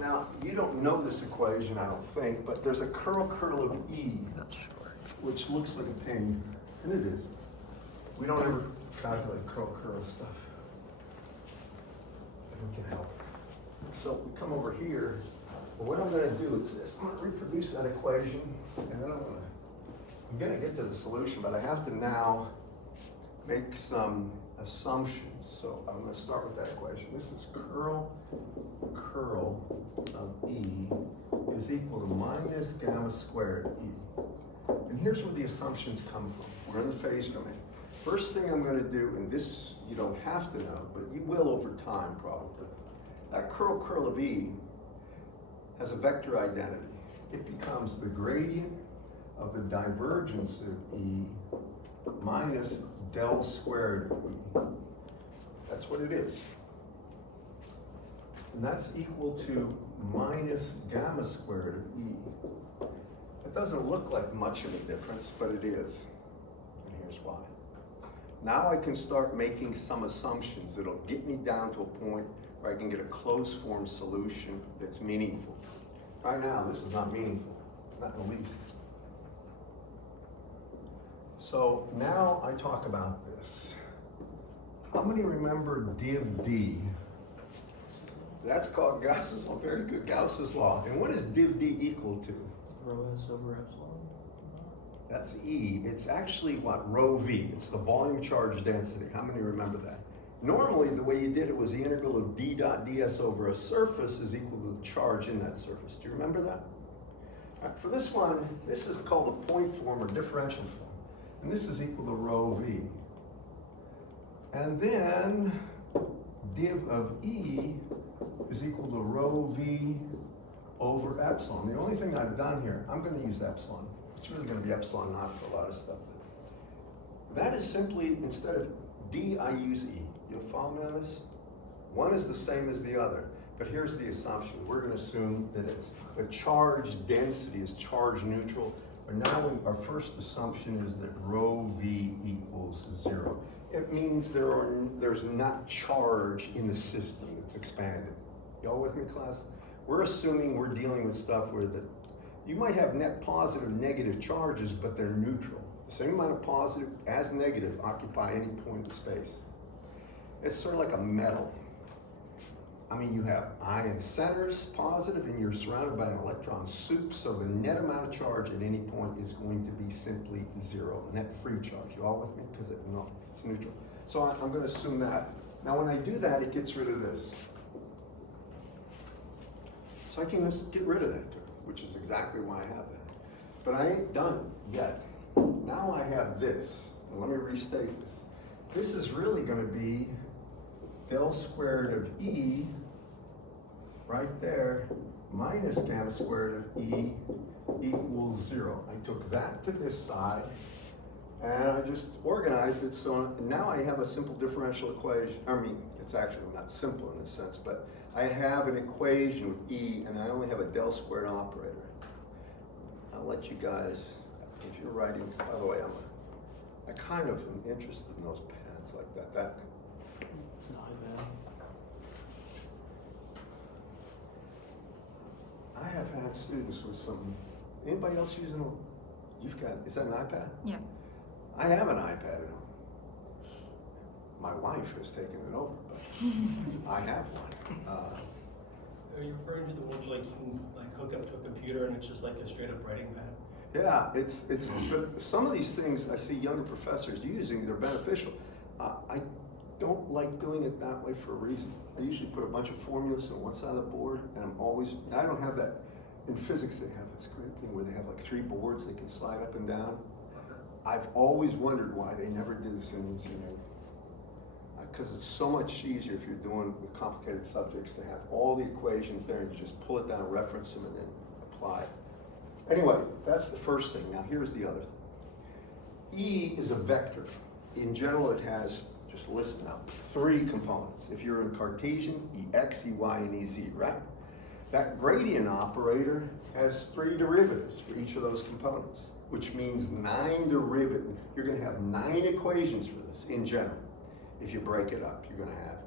Now, you don't know this equation, I don't think, but there's a curl of E, That's short. which looks like a pain, and it is. We don't ever calculate curl stuff. And we can help. So we come over here. Well, what I'm going to do is this. I'm going to reproduce that equation, and then I'm going to get to the solution, but I have to now make some assumptions. So I'm going to start with that equation. This is curl of E is equal to minus gamma squared E. And here's where the assumptions come from. We're in the phase domain. First thing I'm going to do, and this you don't have to know, but you will over time probably. That curl of E has a vector identity. It becomes the gradient of the divergence of E minus del squared E. That's what it is. And that's equal to minus gamma squared of E. It doesn't look like much of a difference, but it is. And here's why. Now I can start making some assumptions that'll get me down to a point where I can get a closed form solution that's meaningful. Right now, this is not meaningful, not in the least. So now I talk about this. How many remember div D? That's called Gauss's law, very good, Gauss's law. And what is div D equal to? Rho S over epsilon. That's E. It's actually what? Rho V. It's the volume charge density. How many remember that? Normally, the way you did it was the integral of d dot ds over a surface is equal to the charge in that surface. Do you remember that? All right, for this one, this is called a point form or differential form. And this is equal to rho V. And then div of E is equal to rho V over epsilon. The only thing I've done here, I'm going to use epsilon. It's really going to be epsilon naught for a lot of stuff. That is simply, instead of D, I use E. You'll follow me on this? One is the same as the other, but here's the assumption. We're going to assume that it's the charge density is charge neutral, but now our first assumption is that rho V equals 0. It means there's not charge in the system that's expanded. Y'all with me, class? We're assuming we're dealing with stuff where you might have net positive, negative charges, but they're neutral. The same amount of positive as negative occupy any point in space. It's sort of like a metal. I mean, you have ion centers positive and you're surrounded by an electron soup, so the net amount of charge at any point is going to be simply 0, net free charge. You all with me? Because it's neutral. So I'm going to assume that. Now when I do that, it gets rid of this. So I can just get rid of that term, which is exactly why I have that. But I ain't done yet. Now I have this. And let me restate this. This is really going to be del squared of E, right there, minus gamma squared of E equals 0. I took that to this side, and I just organized it so now I have a simple differential equation. I mean, it's actually not simple in a sense, but I have an equation with E, and I only have a del squared operator. I'll let you guys, if you're writing, by the way, I kind of am interested in those pads like that. It's not bad. I have had students with some, anybody else using them? You've got, is that an iPad? Yeah. I have an iPad at home. My wife has taken it over, but I have one. Are you referring to the ones like you can like hook up to a computer and it's just like a straight up writing pad? Yeah, it's but some of these things I see younger professors using, they're beneficial. I don't like doing it that way for a reason. I usually put a bunch of formulas on one side of the board, and I don't have that. In physics, they have this great thing where they have like 3 boards they can slide up and down. I've always wondered why they never did this in engineering. Because it's so much easier if you're doing with complicated subjects to have all the equations there and you just pull it down, reference them, and then apply it. Anyway, that's the first thing. Now here's the other thing. E is a vector. In general, it has, just listen now, 3 components. If you're in Cartesian, Ex, Ey, and Ez, right? That gradient operator has 3 derivatives for each of those components, which means 9 derivatives. You're going to have 9 equations for this in general. If you break it up, you're going to have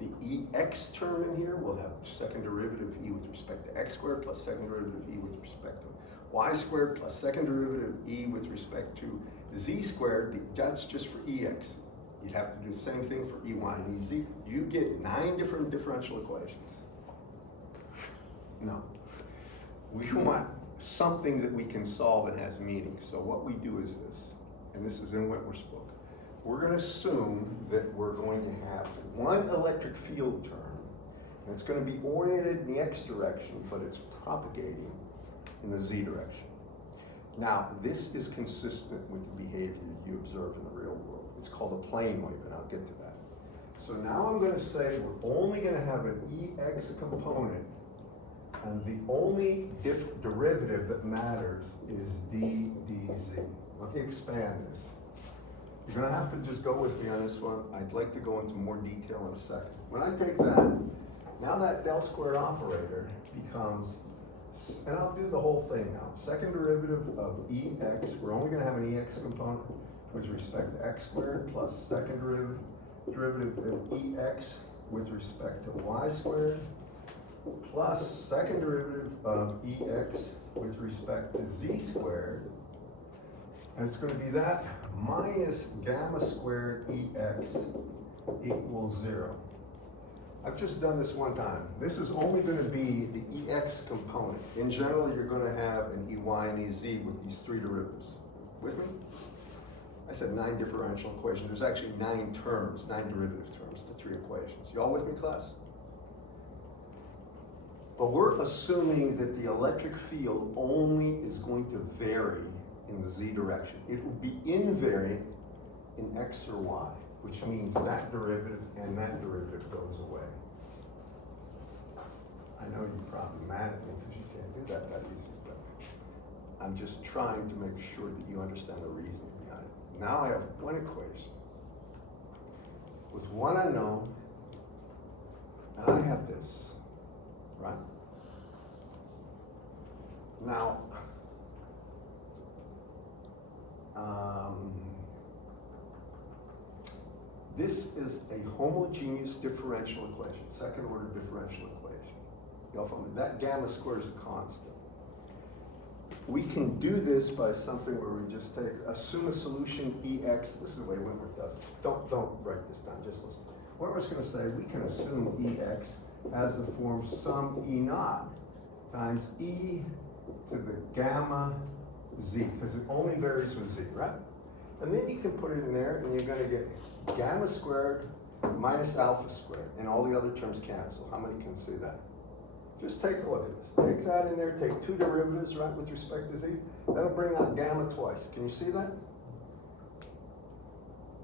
The EX term in here will have second derivative of E with respect to X squared plus second derivative of E with respect to Y squared plus second derivative of E with respect to Z squared. That's just for EX. You'd have to do the same thing for EY and EZ. You get 9 different differential equations. No. We want something that we can solve and has meaning. So what we do is this, and this is in Whitmer's book. We're going to assume that we're going to have one electric field term, and it's going to be oriented in the X direction, but it's propagating in the Z direction. Now, this is consistent with the behavior that you observe in the real world. It's called a plane wave, and I'll get to that. So now I'm going to say we're only going to have an EX component, and the only derivative that matters is d dz. Let me expand this. You're going to have to just go with me on this one. I'd like to go into more detail in a second. When I take that, now that del squared operator becomes, and I'll do the whole thing now. Second derivative of EX, we're only going to have an EX component with respect to X squared plus second derivative of EX with respect to Y squared plus second derivative of EX with respect to Z squared. And it's going to be that minus gamma squared EX equals 0. I've just done this one time. This is only going to be the EX component. In general, you're going to have an EY and EZ with these 3 derivatives. With me? I said 9 differential equations. There's actually 9 terms, 9 derivative terms to 3 equations. You all with me, class? But we're assuming that the electric field only is going to vary in the Z direction. It will be invariant in X or Y, which means that derivative and that derivative goes away. I know you're probably mad at me because you can't do that easy, but I'm just trying to make sure that you understand the reasoning behind it. Now I have one equation with one unknown, and I have this, right? Now, this is a homogeneous differential equation, second order differential equation. Y'all follow me? That gamma squared is a constant. We can do this by something where we just assume a solution EX. This is the way Wentworth does it. Don't write this down, just listen. Wentworth's going to say we can assume EX has the form sum E naught times E to the gamma Z, because it only varies with Z, right? And then you can put it in there, and you're going to get gamma squared minus alpha squared, and all the other terms cancel. How many can see that? Just take a look at this. Take that in there, take 2 derivatives, right, with respect to Z. That'll bring out gamma twice. Can you see that?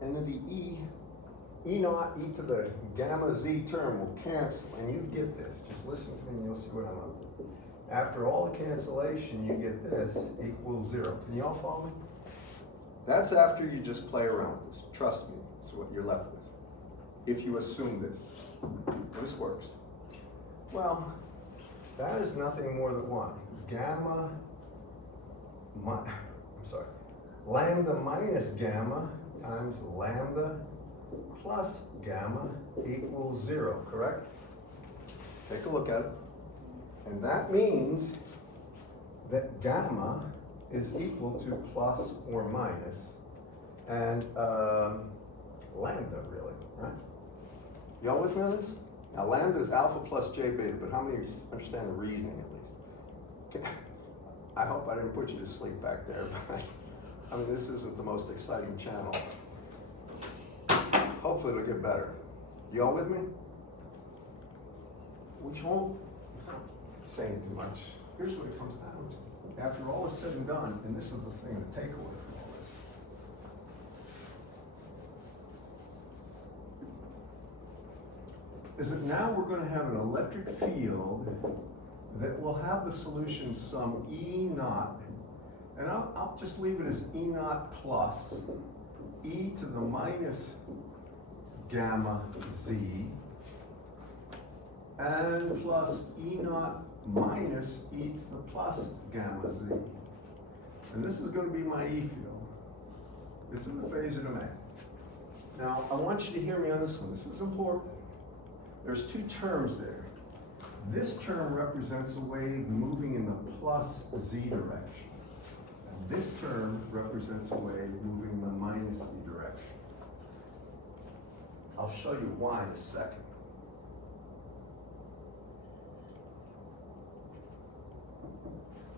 And then the E naught, E to the gamma Z term will cancel, and you get this. Just listen to me and you'll see what I'm up to. After all the cancellation, you get this equals 0. Can you all follow me? That's after you just play around with this. Trust me, it's what you're left with. If you assume this works. Well, that is nothing more than what? Lambda minus gamma times lambda plus gamma equals 0, correct? Take a look at it. And that means that gamma is equal to plus or minus, and lambda, really, right? Y'all with me on this? Now, lambda is alpha plus j beta, but how many understand the reasoning at least? Okay. I hope I didn't put you to sleep back there, but I mean, this isn't the most exciting channel. Hopefully it'll get better. Y'all with me? Which won't, without saying too much, here's what it comes down to. After all is said and done, and this is the thing, the takeaway from all this, is that now we're going to have an electric field that will have the solution sum E naught, and I'll just leave it as E naught plus E to the minus gamma Z, and plus E naught minus E to the plus gamma Z. And this is going to be my E field. This is the phasor domain. Now, I want you to hear me on this one. This is important. there's two terms there. This term represents a wave moving in the plus z direction. And this term represents a wave moving in the minus z direction. I'll show you why in a second.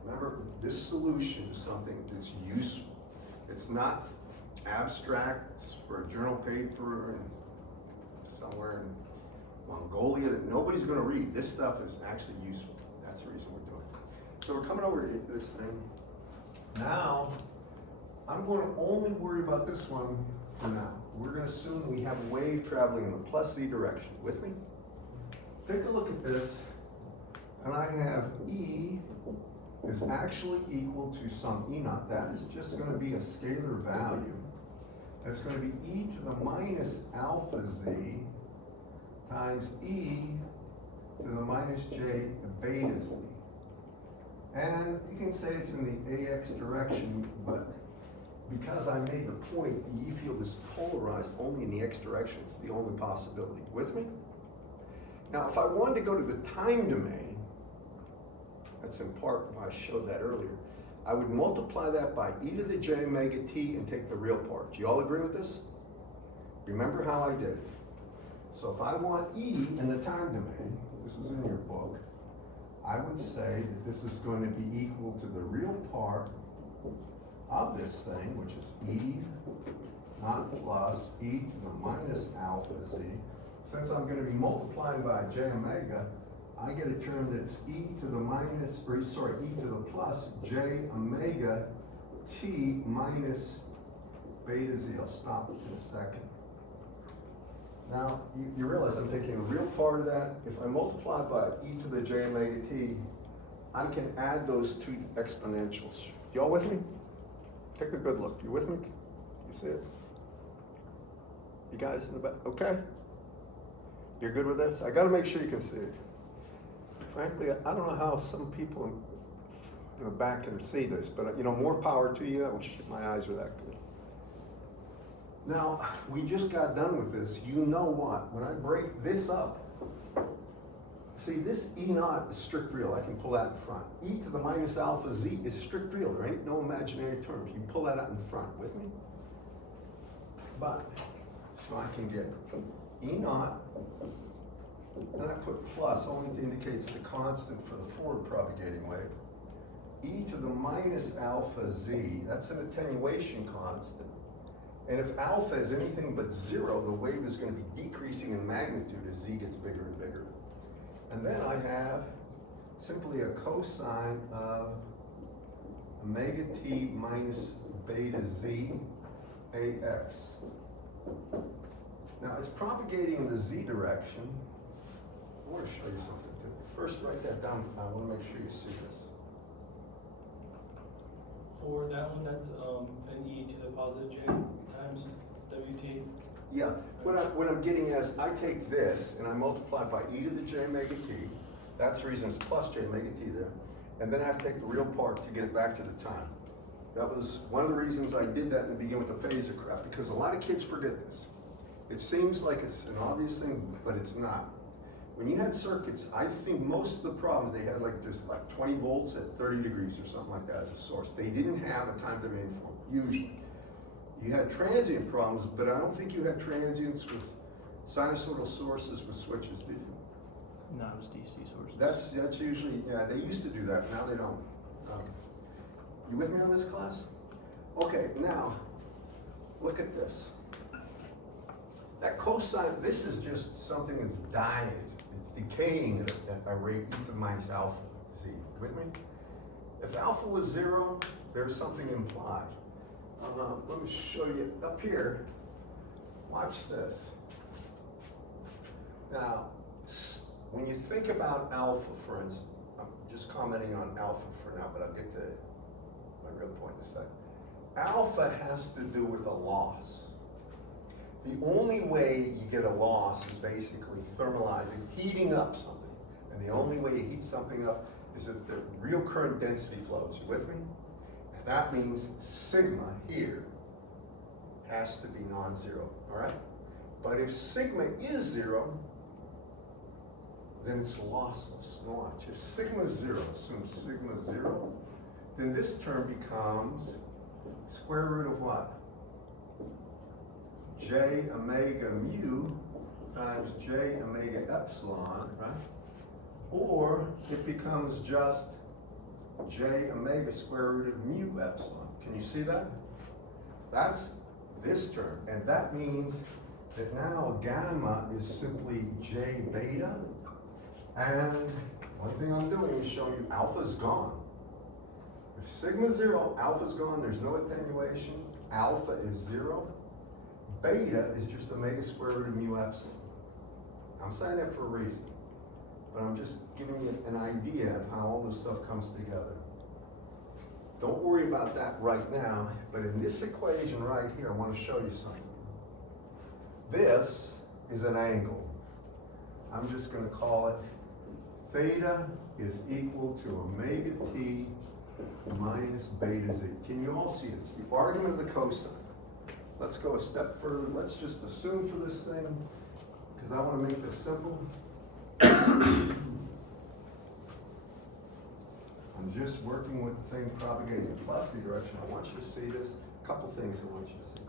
Remember, this solution is something that's useful. It's not abstract for a journal paper and somewhere in Mongolia that nobody's going to read. This stuff is actually useful. That's the reason we're doing it. So we're coming over to this thing. Now, I'm going to only worry about this one for now. We're going to assume we have a wave traveling in the plus z direction. With me? Take a look at this, and I have E is actually equal to some E naught. That is just going to be a scalar value. That's going to be E to the minus alpha z times E to the minus j beta z. And you can say it's in the AX direction, but because I made the point, the E field is polarized only in the X direction. It's the only possibility. With me? Now, if I wanted to go to the time domain, that's in part why I showed that earlier, I would multiply that by e to the j omega t and take the real part. Do you all agree with this? Remember how I did it. So if I want E in the time domain, this is in your book, I would say that this is going to be equal to the real part of this thing, which is E naught plus E to the minus alpha z. Since I'm going to be multiplying by j omega, I get a term that's E to the minus, or sorry, E to the plus j omega t minus beta z. I'll stop in a second. Now, you realize I'm taking the real part of that. If I multiply by e to the j omega t, I can add those two exponentials. Y'all with me? Take a good look. You with me? You see it? You guys in the back? Okay? You're good with this? I got to make sure you can see it. Frankly, I don't know how some people in the back can see this, but you know, more power to you. I wish my eyes were that good. Now, we just got done with this. You know what? When I break this up, see, this E naught is strict real. I can pull that in front. E to the minus alpha z is strict real. There ain't no imaginary terms. You pull that out in front. With me? But, so I can get E naught, and I put plus only indicates the constant for the forward propagating wave. E to the minus alpha z, that's an attenuation constant. And if alpha is anything but 0, the wave is going to be decreasing in magnitude as z gets bigger and bigger. And then I have simply a cosine of omega t minus beta z ax. Now it's propagating in the z direction. I want to show you something too. First, write that down. I want to make sure you see this. For that one, that's an e to the positive j times wt. Yeah, what I'm getting is I take this and I multiply by e to the j omega t. That's the reason it's plus j omega t there. And then I have to take the real part to get it back to the time. That was one of the reasons I did that in the beginning with the phasor graph, because a lot of kids forget this. It seems like it's an obvious thing, but it's not. When you had circuits, I think most of the problems, they had like just like 20 volts at 30 degrees or something like that as a source. They didn't have a time domain form, usually. You had transient problems, but I don't think you had transients with sinusoidal sources with switches, did you? No, it was DC sources. That's usually, yeah, they used to do that, now they don't. You with me on this, class? Okay, now, look at this. That cosine, this is just something that's dying, it's decaying at a rate e to the minus alpha z. With me? If alpha was 0, there's something implied. Let me show you up here. Watch this. Now, when you think about alpha, for instance, I'm just commenting on alpha for now, but I'll get to my real point in a second. Alpha has to do with a loss. The only way you get a loss is basically thermalizing, heating up something. And the only way you heat something up is if the real current density flows. You with me? And that means sigma here has to be non-zero, all right? But if sigma is 0, then it's lossless. Now watch, if sigma is 0, assume sigma is 0, then this term becomes square root of what? J omega mu times J omega epsilon, right? Or it becomes just J omega square root of mu epsilon. Can you see that? That's this term, and that means that now gamma is simply J beta, and one thing I'm doing is showing you alpha's gone. If sigma is 0, alpha's gone, there's no attenuation, alpha is 0, beta is just omega square root of mu epsilon. I'm saying that for a reason, but I'm just giving you an idea of how all this stuff comes together. Don't worry about that right now, but in this equation right here, I want to show you something. This is an angle. I'm just going to call it theta is equal to omega t minus beta z. Can you all see it? It's the argument of the cosine. Let's go a step further. Let's just assume for this thing, because I want to make this simple. I'm just working with the thing propagating in plus the direction. I want you to see this. A couple things I want you to see.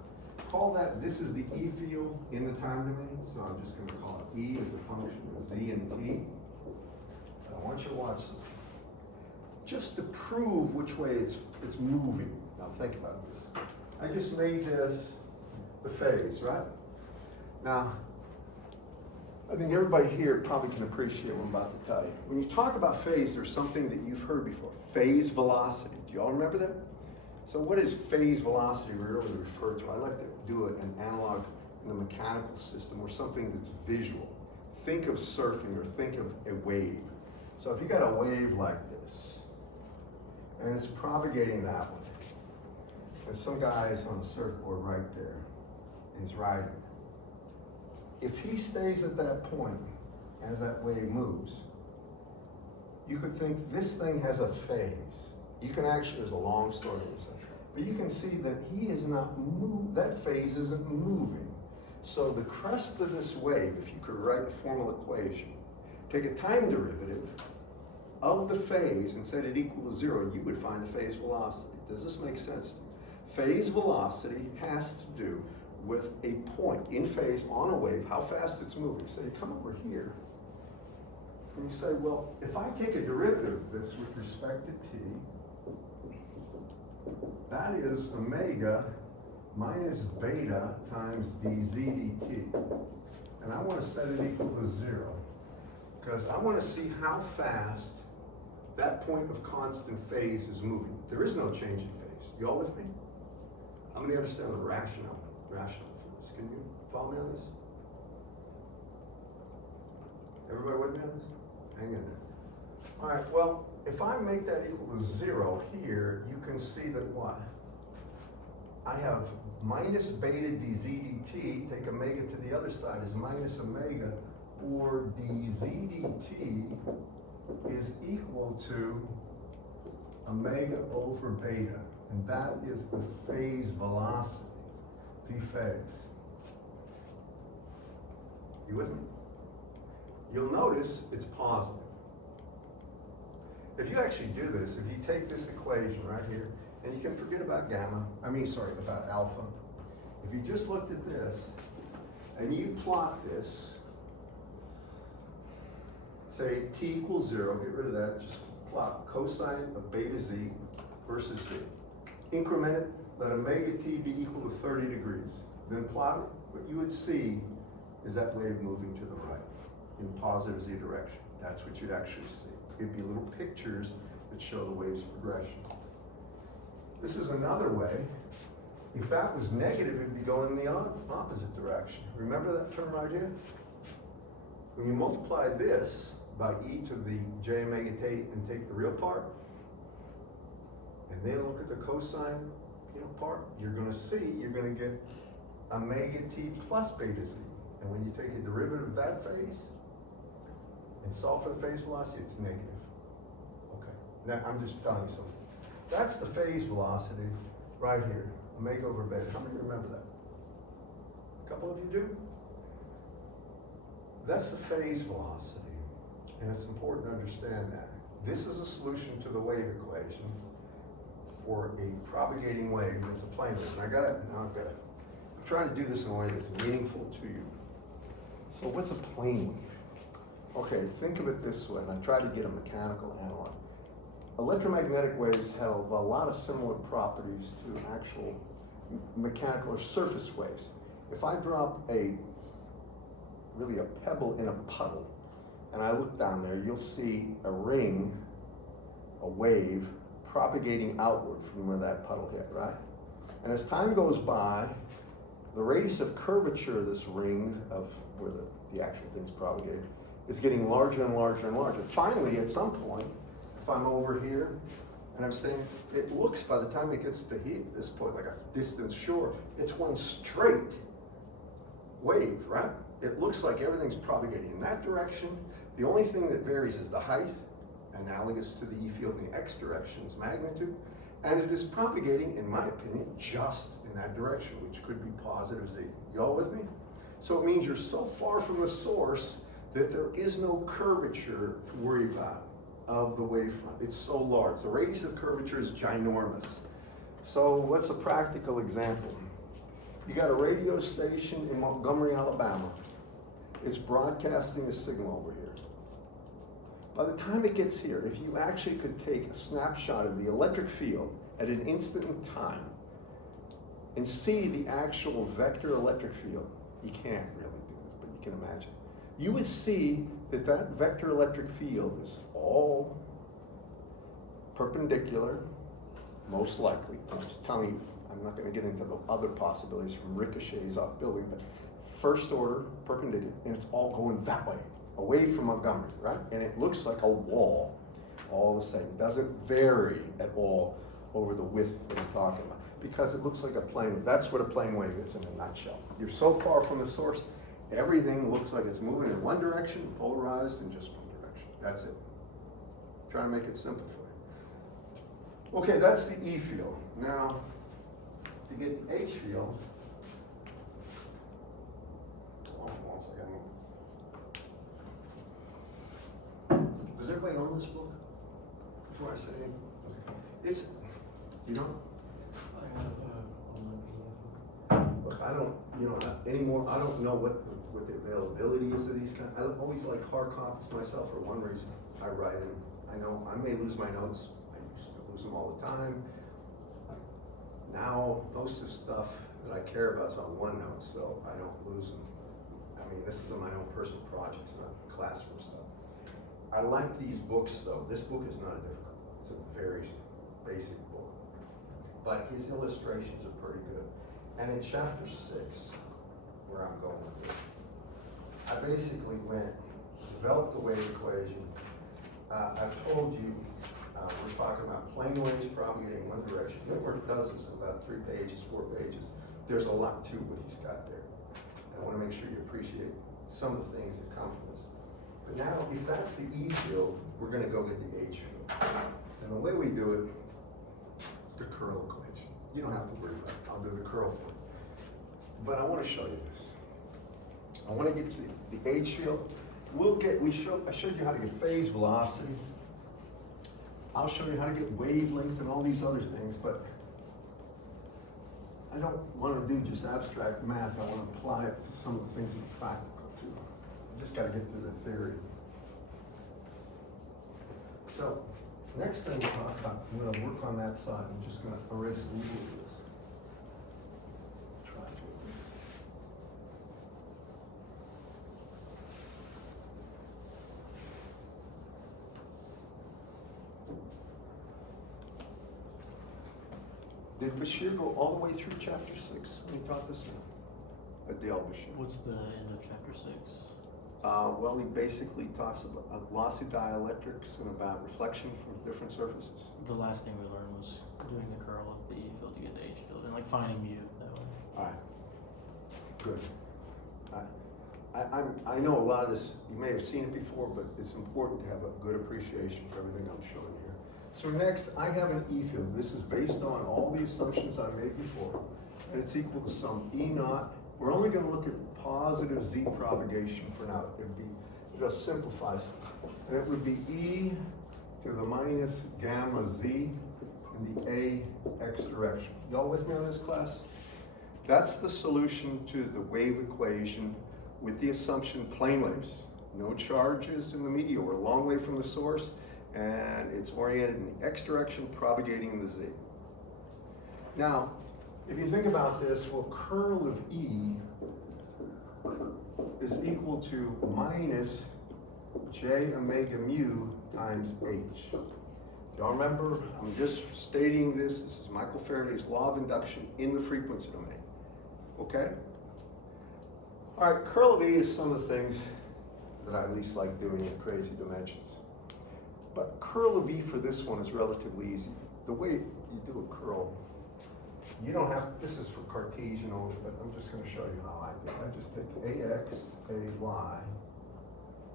Call that, this is the E field in the time domain, so I'm just going to call it E as a function of Z and T. I want you to watch this. Just to prove which way it's moving. Now think about this. I just made this the phase, right? Now, I think everybody here probably can appreciate what I'm about to tell you. When you talk about phase, there's something that you've heard before. Phase velocity. Do you all remember that? So what is phase velocity really referred to? I like to do an analog in the mechanical system or something that's visual. Think of surfing or think of a wave. So if you got a wave like this, and it's propagating that way, and some guy's on the surfboard right there, and he's riding. If he stays at that point as that wave moves, you could think this thing has a phase. You can actually, there's a long story in this, but you can see that he is not moved, that phase isn't moving. So the crest of this wave, if you could write the formal equation, take a time derivative of the phase and set it equal to 0, you would find the phase velocity. Does this make sense? Phase velocity has to do with a point in phase on a wave, how fast it's moving. So you come over here, and you say, well, if I take a derivative of this with respect to t, that is omega minus beta times dz dt. And I want to set it equal to 0, because I want to see how fast that point of constant phase is moving. There is no change in phase. You all with me? How many understand the rationale for this? Can you follow me on this? Everybody with me on this? Hang in there. All right, well, if I make that equal to 0 here, you can see that what? I have minus beta dz dt, take omega to the other side, is minus omega, or dz dt is equal to omega over beta, and that is the phase velocity, v phase. You with me? You'll notice it's positive. If you actually do this, if you take this equation right here, and you can forget about about alpha. If you just looked at this, and you plot this, say t equals 0, get rid of that, just plot cosine of beta z versus z. Increment it, let omega t be equal to 30 degrees. Then plot it, what you would see is that wave moving to the right in positive z direction. That's what you'd actually see. It'd be little pictures that show the wave's progression. This is another way. If that was negative, it'd be going in the opposite direction. Remember that term right here? When you multiply this by e to the j omega t and take the real part, and then look at the cosine part, you're going to get omega t plus beta z. And when you take a derivative of that phase and solve for the phase velocity, it's negative. Okay, now I'm just telling you something. That's the phase velocity right here, omega over beta. How many remember that? A couple of you do? That's the phase velocity. And it's important to understand that. This is a solution to the wave equation for a propagating wave that's a plane wave. And I'm trying to do this in a way that's meaningful to you. So what's a plane wave? Okay, think of it this way, and I try to get a mechanical analog. Electromagnetic waves have a lot of similar properties to actual mechanical or surface waves. If I drop a pebble in a puddle, and I look down there, you'll see a ring, a wave, propagating outward from where that puddle hit, right? And as time goes by, the radius of curvature of this ring of where the actual thing's propagated is getting larger and larger and larger. Finally, at some point, if I'm over here and I'm saying, it looks by the time it gets to this point like a distance short, it's one straight wave, right? It looks like everything's propagating in that direction. The only thing that varies is the height, analogous to the E field in the X direction's magnitude, and it is propagating, in my opinion, just in that direction, which could be positive Z. Y'all with me? So it means you're so far from the source that there is no curvature to worry about of the wavefront. It's so large. The radius of curvature is ginormous. So what's a practical example? You got a radio station in Montgomery, Alabama. It's broadcasting a signal over here. By the time it gets here, if you actually could take a snapshot of the electric field at an instant in time and see the actual vector electric field, you can't really do this, but you can imagine. You would see that that vector electric field is all perpendicular, most likely. I'm just telling you, I'm not going to get into the other possibilities from ricochets off building, but first order perpendicular, and it's all going that way, away from Montgomery, right? And it looks like a wall, all the same. Doesn't vary at all over the width that we're talking about, because it looks like a plane wave. That's what a plane wave is in a nutshell. You're so far from the source, everything looks like it's moving in one direction, polarized in just one direction. That's it. Trying to make it simple for you. Okay, that's the E field. Now, to get the H field, hold on one second. Does everybody own this book? Before I say anything? It's, you know? I have online PDF. Look, I don't, anymore, I don't know what the availability is of these I always like hard copies myself for one reason. I write in. I know I may lose my notes. I used to lose them all the time. Now, most of the stuff that I care about is on OneNote, so I don't lose them. I mean, this is on my own personal projects, not classroom stuff. I like these books, though. This book is not difficult. It's a very basic book. But his illustrations are pretty good. And in chapter 6, where I'm going with this, I basically developed the wave equation. I've told you, we're talking about plane waves propagating in one direction. Remember, it does this in about 3 pages, 4 pages. There's a lot to what he's got there. And I want to make sure you appreciate some of the things that come from this. But now, if that's the E field, we're going to go get the H field. And the way we do it, it's the curl equation. You don't have to worry about it. I'll do the curl for you. But I want to show you this. I want to get to the H field. I showed you how to get phase velocity. I'll show you how to get wavelength and all these other things, but I don't want to do just abstract math. I want to apply it to some of the things that are practical too. I just got to get through the theory. So, next thing we'll talk about, I'm going to work on that side. I'm just going to erase a little of this. Try to erase. Did Bashir go all the way through chapter 6 when he taught this? Adele Bashir. What's the end of chapter 6? Well, he basically talks about lossy dielectrics and about reflection from different surfaces. The last thing we learned was doing the curl of the E field to get the H field and like finding mu that way. All right, good. I know a lot of this, you may have seen it before, but it's important to have a good appreciation for everything I'm showing here. So next, I have an E field. This is based on all the assumptions I made before, and it's equal to some E naught. We're only going to look at positive Z propagation for now. It'd be It just simplifies. And it would be E to the minus gamma Z in the AX direction. Y'all with me on this, class? That's the solution to the wave equation with the assumption plane waves. No charges in the media. We're a long way from the source, and it's oriented in the X direction, propagating in the Z. Now, if you think about this, well, curl of E is equal to minus J omega mu times H. Y'all remember, I'm just stating this. This is Michael Faraday's law of induction in the frequency domain. Okay? All right, curl of E is some of the things that I least like doing in crazy dimensions. But curl of E for this one is relatively easy. The way you do a curl, you don't have, this is for Cartesian only, but I'm just going to show you how I do it. I just take AX, AY,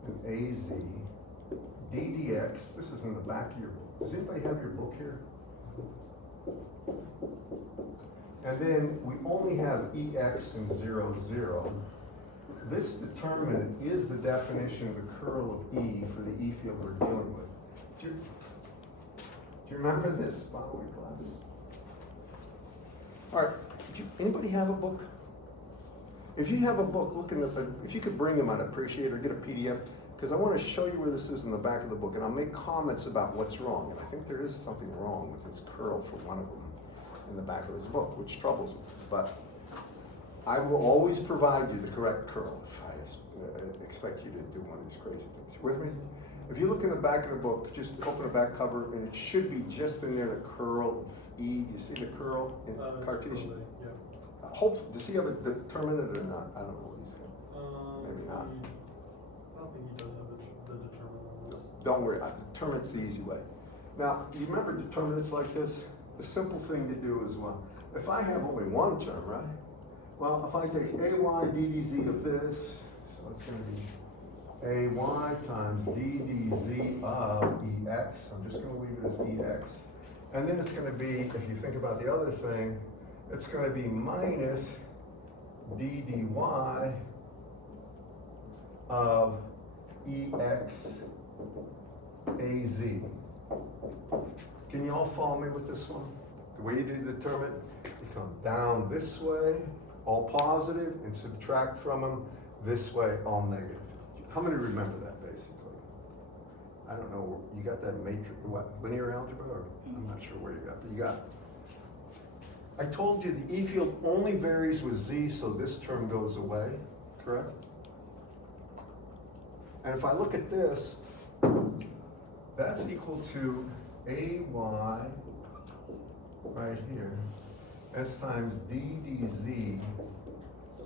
and AZ, DDX. This is in the back of your book. Does anybody have your book here? And then we only have EX and 0, 0. This determinant is the definition of the curl of E for the E field we're dealing with. Do you remember this, by the way, class? All right, anybody have a book? If you have a book, look in the, if you could bring them, I'd appreciate it, or get a PDF, because I want to show you where this is in the back of the book, and I'll make comments about what's wrong. And I think there is something wrong with this curl for one of them in the back of this book, which troubles me. But I will always provide you the correct curl if I expect you to do one of these crazy things. You with me? If you look in the back of the book, just open the back cover, and it should be just in there, the curl of E. You see the curl in Cartesian? Yeah. Hope, does he have a determinant or not? I don't know what he's got. Maybe not. I don't think he does have the determinant on this. Don't worry, determinant's the easy way. Now, you remember determinants like this? The simple thing to do is, well, if I have only one term, right? Well, if I take AY DDZ of this, so it's going to be AY times DDZ of EX. I'm just going to leave it as EX. And then it's going to be, if you think about the other thing, it's going to be minus DDY of EX AZ. Can you all follow me with this one? The way you do the determinant, you come down this way, all positive, and subtract from them this way, all negative. How many remember that, basically? I don't know, you got that matrix, what, linear algebra, or I'm not sure where you got, but you got it. I told you the E field only varies with Z, so this term goes away, correct? And if I look at this, that's equal to AY right here, S times DDZ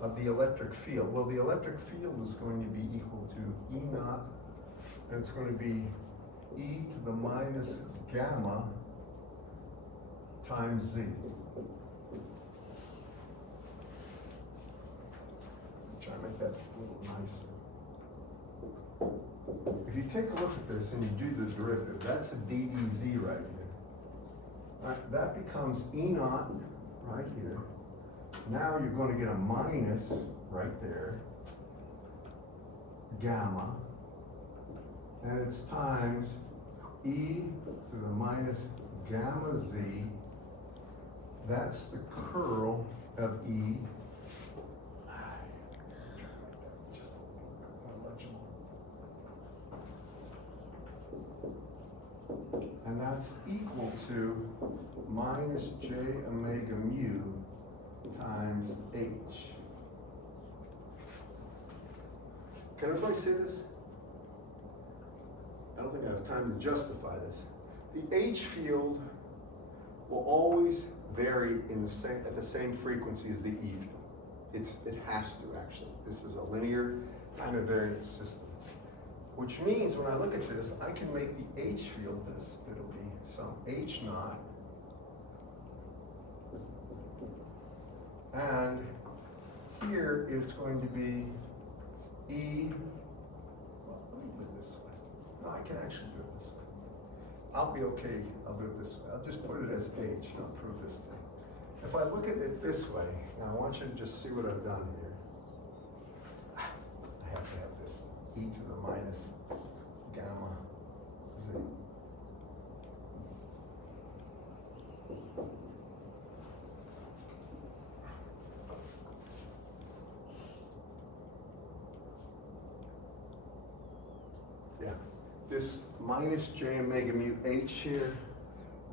of the electric field. Well, the electric field is going to be equal to E naught, and it's going to be E to the minus gamma times Z. Try to make that a little nicer. If you take a look at this and you do the derivative, that's a DDZ right here. Right, that becomes E naught right here. Now you're going to get a minus right there, gamma, and it's times E to the minus gamma Z. That's the curl of E. Just a little legible. And that's equal to minus J omega mu times H. Can everybody see this? I don't think I have time to justify this. The H field will always vary in the same, at the same frequency as the E field. It has to, actually. This is a linear time invariant system. Which means when I look at this, I can make the H field this. It'll be some H naught. And here it's going to be E, well, let me do it this way. No, I can actually do it this way. I'll be okay, I'll do it this way. I'll just put it as H, and I'll prove this thing. If I look at it this way, now I want you to just see what I've done here. I have to have this. e to the minus gamma z. Yeah, this minus j omega mu h here,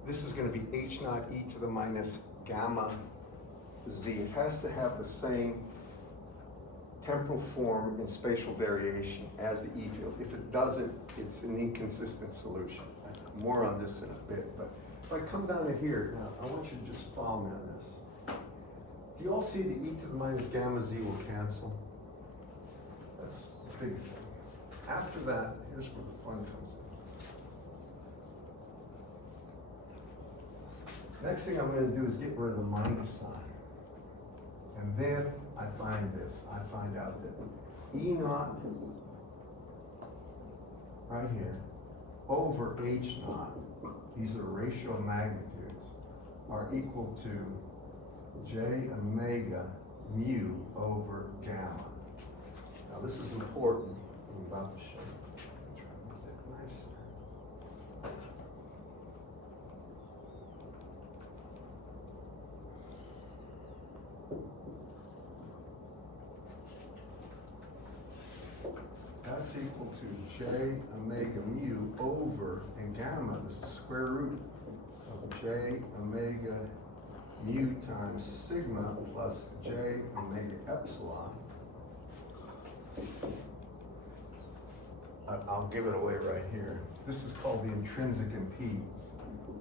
this is going to be h naught e to the minus gamma z. It has to have the same temporal form and spatial variation as the E field. If it doesn't, it's an inconsistent solution. More on this in a bit, but if I come down to here, now I want you to just follow me on this. Do you all see the e to the minus gamma z will cancel? That's a big thing. After that, here's where the fun comes in. Next thing I'm going to do is get rid of the minus sign. And then I find this. I find out that E naught, right here, over H naught, these are ratio of magnitudes, are equal to J omega mu over gamma. Now this is important. I'm about to show you. Try to make that nicer. That's equal to J omega mu over, and gamma is the square root of J omega mu times sigma plus J omega epsilon. I'll give it away right here. This is called the intrinsic impedance.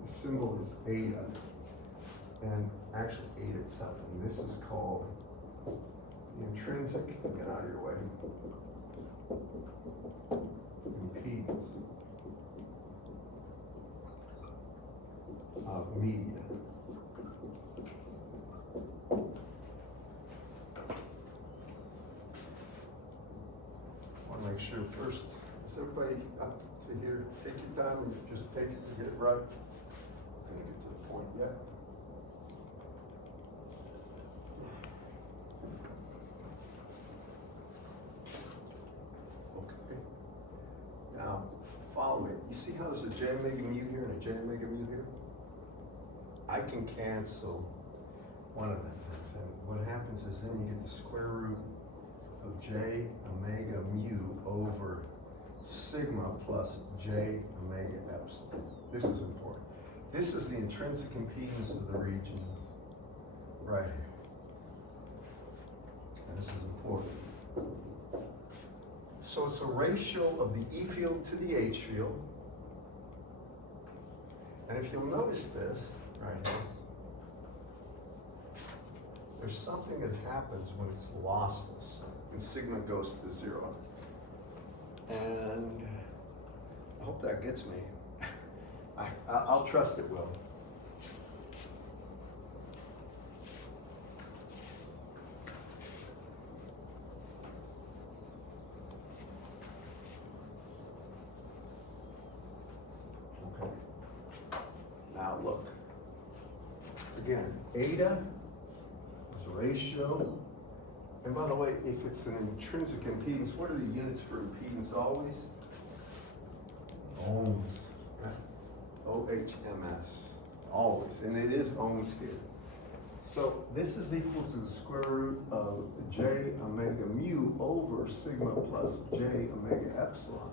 The symbol is eta, and actually eta itself, and this is called the intrinsic, get out of your way, impedance of media. I want to make sure first, is everybody up to here? Take your time and just take it to get it right. I'm going to get to the point yet. Okay. Now, follow me. You see how there's a J omega mu here and a J omega mu here? I can cancel one of them things. And what happens is then you get the square root of J omega mu over sigma plus J omega epsilon. This is important. This is the intrinsic impedance of the region right here. And this is important. So it's a ratio of the E field to the H field. And if you'll notice this right here, there's something that happens when it's lossless, when sigma goes to zero. And I hope that gets me. I'll trust it will. Okay. Now look. Again, eta is a ratio. And by the way, if it's an intrinsic impedance, what are the units for impedance always? Ohms. Right? OHMS. Always. And it is ohms here. So this is equal to the square root of J omega mu over sigma plus J omega epsilon.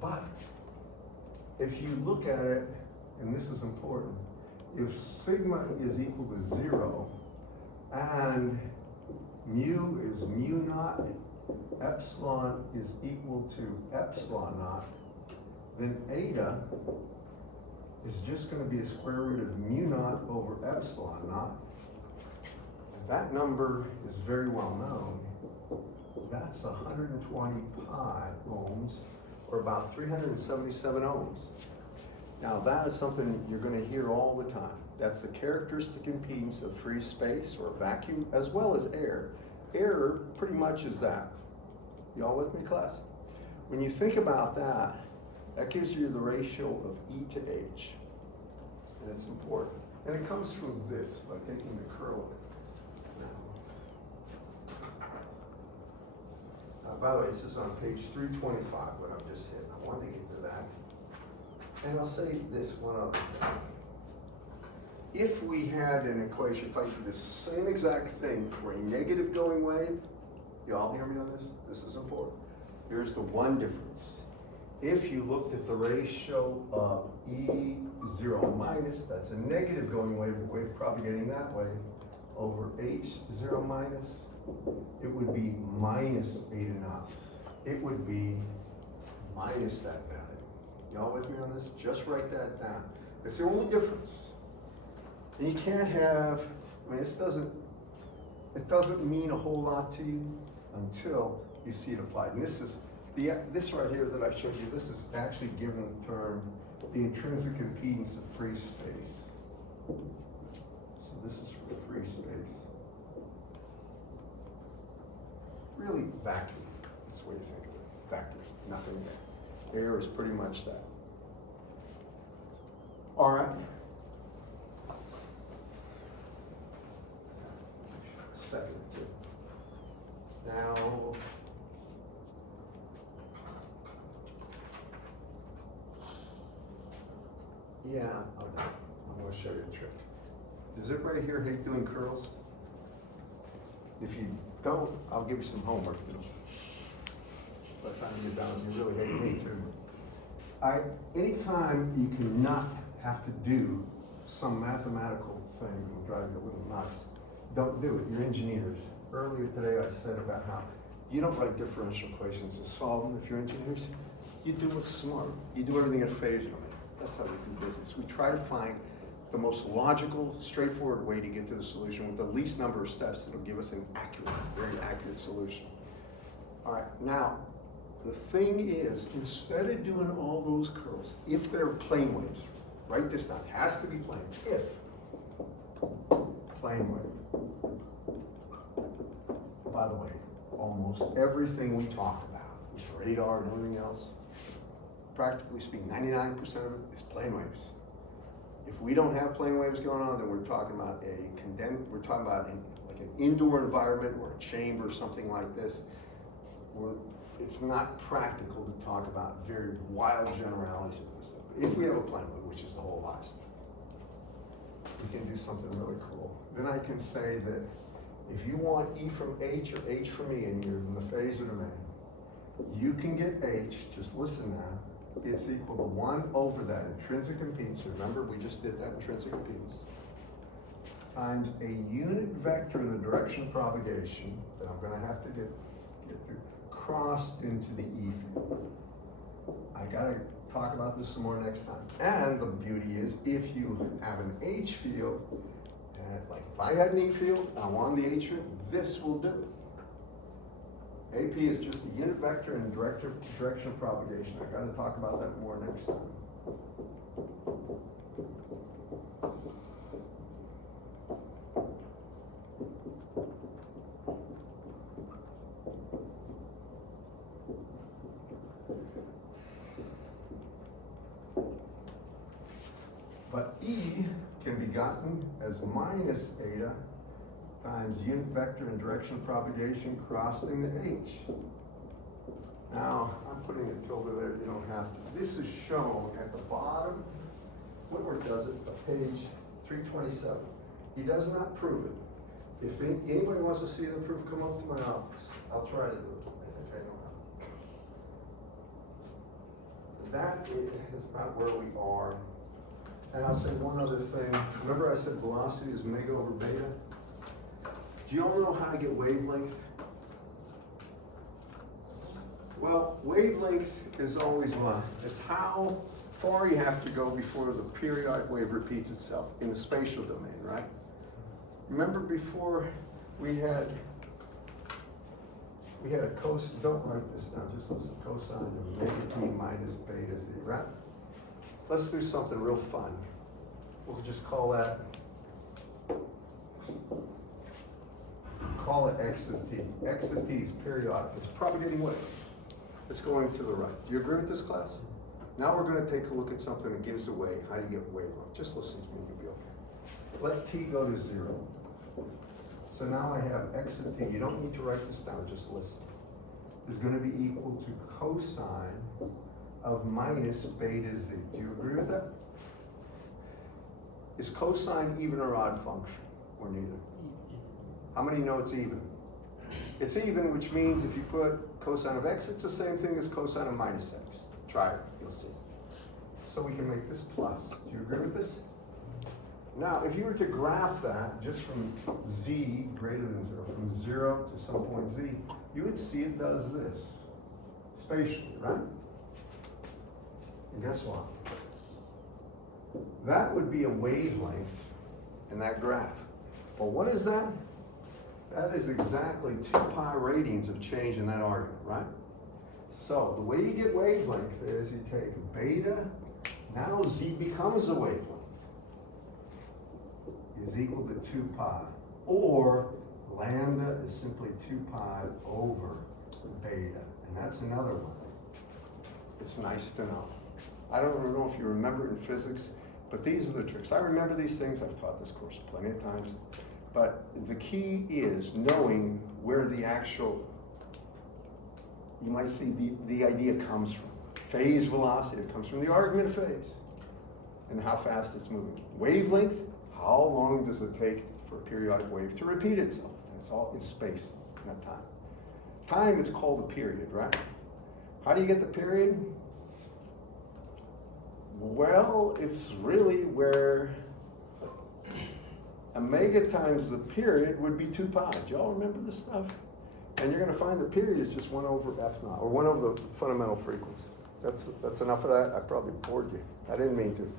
But if you look at it, and this is important, if sigma is equal to 0, and mu is mu naught, epsilon is equal to epsilon naught, then eta is just going to be a square root of mu naught over epsilon naught. And that number is very well known. That's 120 pi ohms, or about 377 ohms. Now that is something you're going to hear all the time. That's the characteristic impedance of free space or vacuum as well as air. Air pretty much is that. Y'all with me, class? When you think about that, that gives you the ratio of E to H. And it's important. And it comes from this, by taking the curl of it. by the way, this is on page 325, what I've just hit. I wanted to get to that. And I'll say this one other thing. If we had an equation, if I did the same exact thing for a negative going wave, y'all hear me on this? This is important. Here's the one difference. If you looked at the ratio of E0 minus, that's a negative going wave propagating that way, over H0 minus, it would be minus 8.5. It would be minus that value. Y'all with me on this? Just write that down. It's the only difference. And you can't have, I mean, it doesn't mean a whole lot to you until you see it applied. And this is, this right here that I showed you, this is actually given the term, the intrinsic impedance of free space. So this is for free space. Really vacuum, that's the way you think of it, vacuum, nothing there. Air is pretty much that. All right. Second or two. Now, yeah, I'm going to show you a trick. Does it right here hate doing curls? If you don't, I'll give you some homework to do. By the time you're done, you really hate me too. Anytime you cannot have to do some mathematical thing that will drive you a little nuts, don't do it. You're engineers. Earlier today I said about how you don't write differential equations to solve them if you're engineers. You do what's smart. You do everything at phase domain. That's how we do business. We try to find the most logical, straightforward way to get to the solution with the least number of steps that'll give us an accurate, very accurate solution. All right, now, the thing is, instead of doing all those curls, if they're plane waves, write this down, it has to be plane, if plane wave. By the way, almost everything we talk about, with radar and everything else, practically speaking, 99% of it is plane waves. If we don't have plane waves going on, then we're talking about we're talking about like an indoor environment or a chamber, something like this, where it's not practical to talk about very wild generalities of this stuff. If we have a plane wave, which is the whole lot of stuff, we can do something really cool. Then I can say that if you want E from H or H from E and you're in the phasor domain, you can get H, just listen now, it's equal to 1 over that intrinsic impedance, remember we just did that intrinsic impedance, times a unit vector in the direction of propagation that I'm going to have to get through, crossed into the E field. I got to talk about this some more next time. And the beauty is, if you have an H field, like if I had an E field, I wanted the H field, this will do it. AP is just a unit vector in direction of propagation. I got to talk about that more next time. But E can be gotten as minus eta times unit vector in direction of propagation crossing the H. Now, I'm putting a tilde there, you don't have to. This is shown at the bottom. Whitworth does it, page 327. He does not prove it. If anybody wants to see the proof, come up to my office. I'll try to do it. I think I know how. That is about where we are. And I'll say one other thing. Remember I said velocity is omega over beta? Do you all know how to get wavelength? Well, wavelength is always one. It's how far you have to go before the periodic wave repeats itself in the spatial domain, right? Remember before we had a cosine, don't write this down, just listen, cosine of omega t minus beta z, right? Let's do something real fun. We'll just call that, call it x of t. X of t is periodic. It's propagating wave. It's going to the right. Do you agree with this class? Now we're going to take a look at something that gives away how do you get wavelength. Just listen to me, you'll be okay. Let t go to 0. So now I have x of t. You don't need to write this down, just listen. is going to be equal to cosine of minus beta z. Do you agree with that? Is cosine even or odd function, or neither? How many know it's even? It's even, which means if you put cosine of x, it's the same thing as cosine of minus x. Try it, you'll see. So we can make this plus. Do you agree with this? Now, if you were to graph that just from z greater than 0, from 0 to some point z, you would see it does this, spatially, right? And guess what? That would be a wavelength in that graph. Well, what is that? That is exactly 2 pi radians of change in that argument, right? So the way you get wavelength is you take beta, now z becomes a wavelength, is equal to 2 pi, or lambda is simply 2 pi over beta, and that's another one. It's nice to know. I don't know if you remember in physics, but these are the tricks. I remember these things, I've taught this course plenty of times, but the key is knowing where the actual, you might see the idea comes from. Phase velocity, it comes from the argument of phase, and how fast it's moving. Wavelength, how long does it take for a periodic wave to repeat itself? It's all in space, not time. Time, it's called a period, right? How do you get the period? Well, it's really where omega times the period would be 2 pi. Do y'all remember this stuff? And you're going to find the period is just 1 over f naught, or 1 over the fundamental frequency. That's enough of that. I probably bored you. I didn't mean to.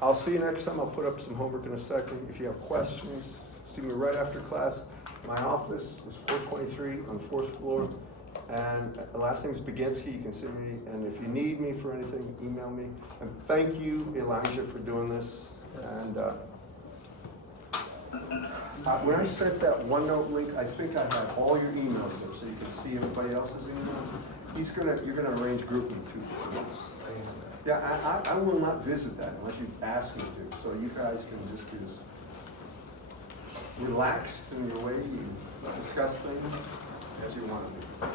I'll see you next time. I'll put up some homework in a second. If you have questions, see me right after class. My office is 423 on the 4th floor. And the last name is Baginski. You can see me. And if you need me for anything, email me. And thank you, Elijah, for doing this. And when I sent that OneNote link, I think I have all your emails there, so you can see everybody else's email. You're gonna arrange grouping too. Yeah, I will not visit that unless you ask me to. So you guys can just be as relaxed in your way you discuss things as you want to do.